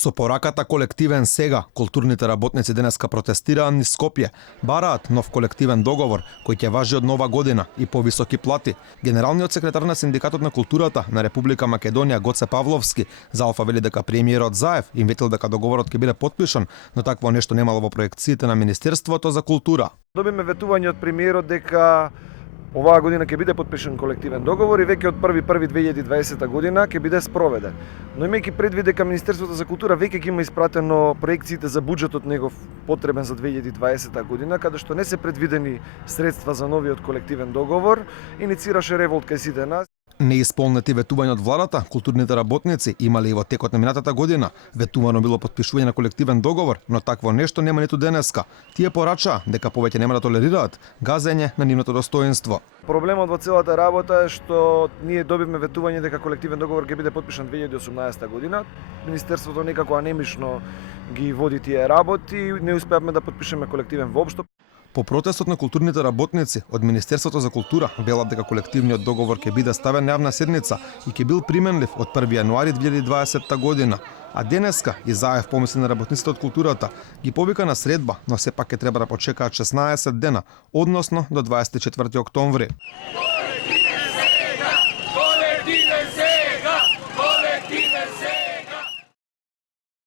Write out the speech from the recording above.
Со пораката колективен сега, културните работници денеска протестираа низ Скопје, бараат нов колективен договор кој ќе важи од нова година и повисоки плати. Генералниот секретар на Синдикатот на културата на Република Македонија Гоце Павловски за Алфа вели дека премиерот Заев им ветил дека договорот ќе биде потпишан, но такво нешто немало во проекциите на Министерството за култура. Добиме ветување од премиерот дека оваа година ќе биде потпишан колективен договор и веќе од 1.1.2020 година ќе биде спроведен. Но имајќи предвид дека Министерството за култура веќе ги има испратено проекциите за буџетот негов потребен за 2020 година, каде што не се предвидени средства за новиот колективен договор, иницираше револт кај сите нас. Неисполнети ветувања од владата, културните работници имале и во текот на минатата година. Ветувано било потпишување на колективен договор, но такво нешто нема ниту денеска. Тие порачаа дека повеќе нема да толерираат газење на нивното достоинство. Проблемот во целата работа е што ние добивме ветување дека колективен договор ќе биде потпишан 2018 година. Министерството некако анемично ги води тие работи и не успеавме да потпишеме колективен воопшто. По протестот на културните работници од Министерството за култура велат дека колективниот договор ќе биде ставен на јавна седница и ќе бил применлив од 1 јануари 2020 година. А денеска и Заев помисли на работниците од културата ги повика на средба, но сепак ќе треба да почекаат 16 дена, односно до 24 октомври.